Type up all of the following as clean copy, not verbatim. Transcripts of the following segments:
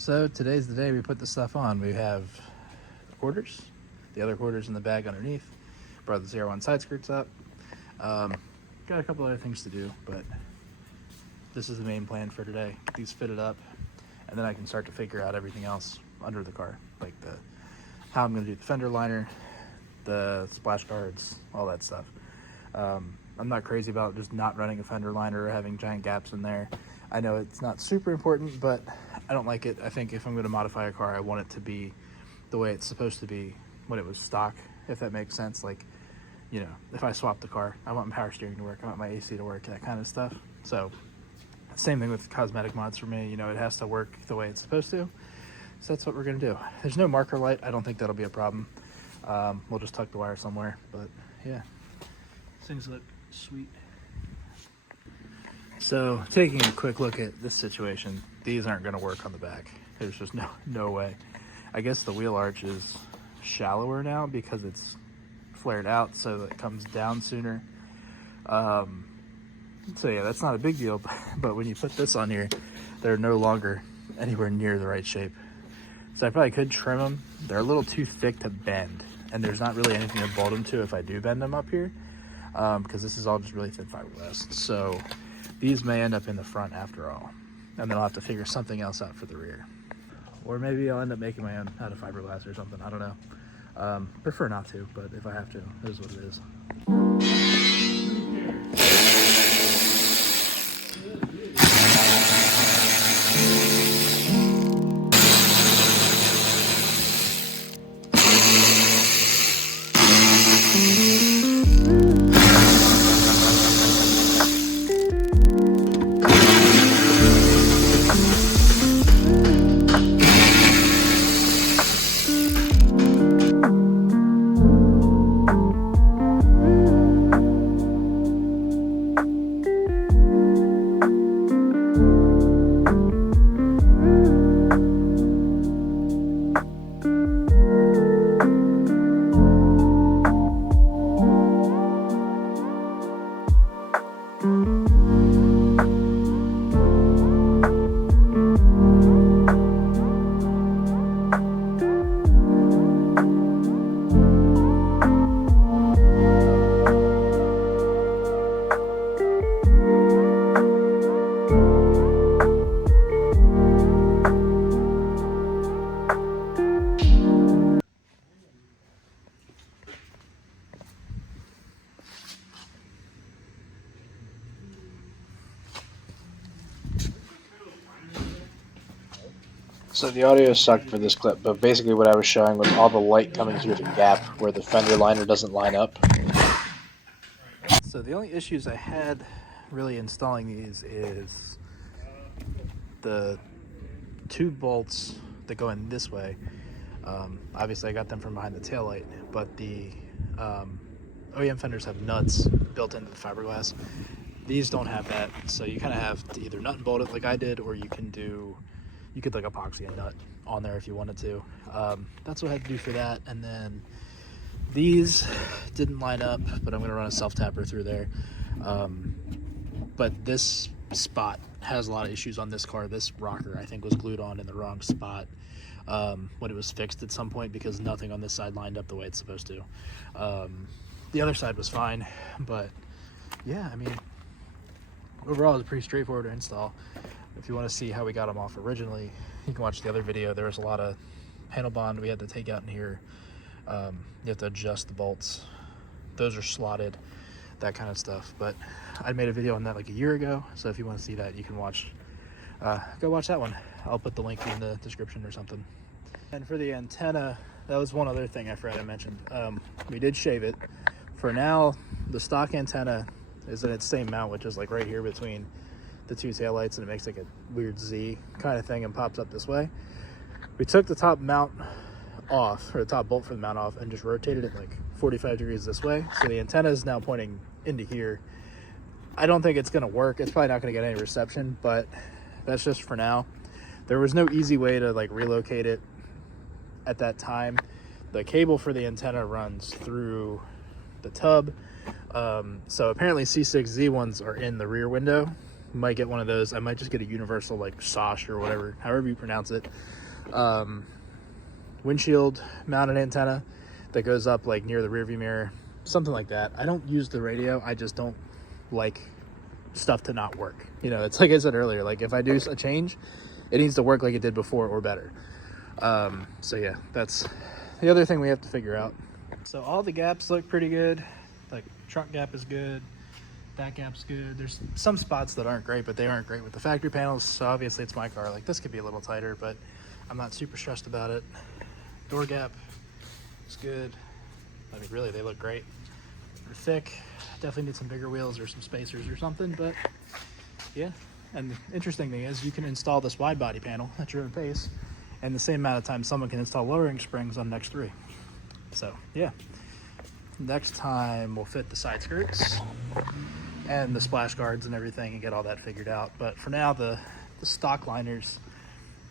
So today's the day we put the stuff on. We have the quarters, the other quarters in the bag underneath. Brought the Z01 side skirts up. Got a couple other things to do, but this is the main plan for today. Get these fitted up, and then I can start to figure out everything else under the car, like how I'm going to do the fender liner, the splash guards, all that stuff. I'm not crazy about just not running a fender liner or having giant gaps in there. I know it's not super important, but I don't like it. I think if I'm going to modify a car, I want it to be the way it's supposed to be when it was stock, if that makes sense. Like, you know, if I swap the car, I want my power steering to work, I want my AC to work, that kind of stuff. So same thing with cosmetic mods for me. You know, it has to work the way it's supposed to. So that's what we're going to do. There's no marker light. I don't think that'll be a problem. We'll just tuck the wire somewhere, but yeah, things look sweet. So taking a quick look at this situation, these aren't going to work on the back. There's just no way. I guess the wheel arch is shallower now because it's flared out, so it comes down sooner. So yeah, that's not a big deal, but when you put this on here, they're no longer anywhere near the right shape. So I probably could trim them. They're a little too thick to bend, and there's not really anything to bolt them to if I do bend them up here, because this is all just really thin fiberglass. So these may end up in the front after all, and then I'll have to figure something else out for the rear. Or maybe I'll end up making my own out of fiberglass or something, I don't know. Prefer not to, but if I have to, it is what it is. So the audio sucked for this clip, but basically what I was showing was all the light coming through the gap where the fender liner doesn't line up. So the only issues I had really installing these is the two bolts that go in this way. Obviously I got them from behind the taillight, but the OEM fenders have nuts built into the fiberglass. These don't have that, so you kind of have to either nut and bolt it like I did, or you could like epoxy a nut on there if you wanted to. That's what I had to do for that. And then these didn't line up, but I'm gonna run a self-tapper through there. But this spot has a lot of issues on this car. This rocker, I think, was glued on in the wrong spot when it was fixed at some point, because nothing on this side lined up the way it's supposed to. The other side was fine, but yeah, I mean, overall it's a pretty straightforward to install. If you want to see how we got them off originally, you can watch the other video. There was a lot of panel bond we had to take out in here. You have to adjust the bolts. Those are slotted, that kind of stuff. But I made a video on that like a year ago, so if you want to see that, you can go watch that one. I'll put the link in the description or something. And for the antenna, that was one other thing I forgot to mention. We did shave it. For now, the stock antenna is in its same mount, which is like right here between the two taillights, and it makes like a weird Z kind of thing and pops up this way. We took the top mount off, or the top bolt for the mount off, and just rotated it like 45 degrees this way. So the antenna is now pointing into here. I don't think it's gonna work. It's probably not gonna get any reception, but that's just for now. There was no easy way to like relocate it at that time. The cable for the antenna runs through the tub. So apparently C6 Z ones are in the rear window, Might get one of those. I might just get a universal like SOSH or whatever, however you pronounce it. Windshield mounted antenna that goes up like near the rearview mirror, something like that. I don't use the radio. I just don't like stuff to not work. You know, it's like I said earlier, like if I do a change, it needs to work like it did before or better. So yeah, that's the other thing we have to figure out. So all the gaps look pretty good. Like truck gap is good. That gap's good. There's some spots that aren't great, but they aren't great with the factory panels. So obviously it's my car. Like this could be a little tighter, but I'm not super stressed about it. Door gap is good. I mean, really, they look great. They're thick. Definitely need some bigger wheels or some spacers or something, but yeah. And the interesting thing is you can install this wide body panel at your own pace in the same amount of time someone can install lowering springs on next 3. So yeah. Next time we'll fit the side skirts and the splash guards and everything and get all that figured out. But for now, the stock liners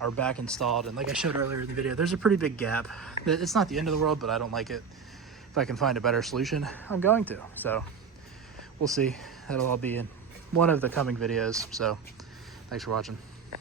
are back installed, and like I showed earlier in the video, there's a pretty big gap. It's not the end of the world, but I don't like it. If I can find a better solution, I'm going to. So we'll see. That'll all be in one of the coming videos. So thanks for watching.